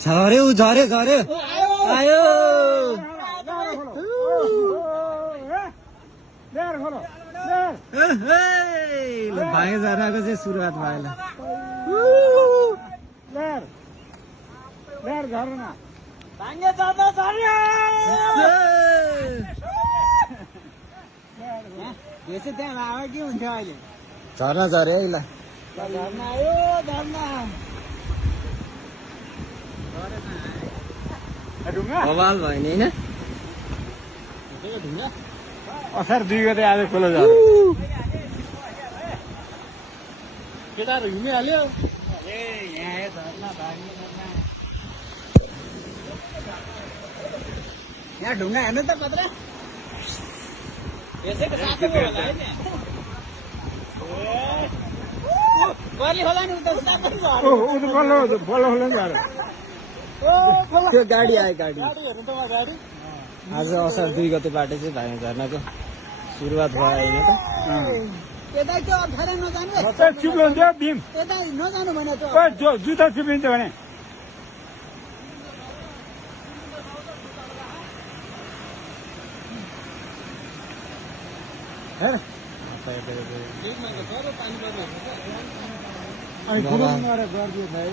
झऱ्यो झऱ्यो झऱ्यो आयो भाइ झर्नाको चाहिँ सुरुवात भयो त्यहाँ के हुन्थ्यो अहिले झर्ना झऱ्यो है ल झर्ना आयो झर्ना बवाल भयो नि होइन असार 2 गते आज खोला झर्यो केटाहरू हिँडिहाल्यो यहाँ झर्ना यहाँ ढुङ्गा हेर्नु त कत्रा यसैको साथै होला है गली होला नि उता उता पनि झर्यो बल्ल त्यो गाडी आयो गाडी हेर्नु त गाडी आज असार 2 गतेबाट चाहिँ भाइ झर्नाको सुरुवात भयो होइन त यता त्यो अप्ठ्यारो नजानु चिप्लो हुन्छ भीम यता नजानु भने त जुत्ता चिप्लिन्छ भने पानी पर्ने अनि गुरुङ गरेर गरिदियो भाइ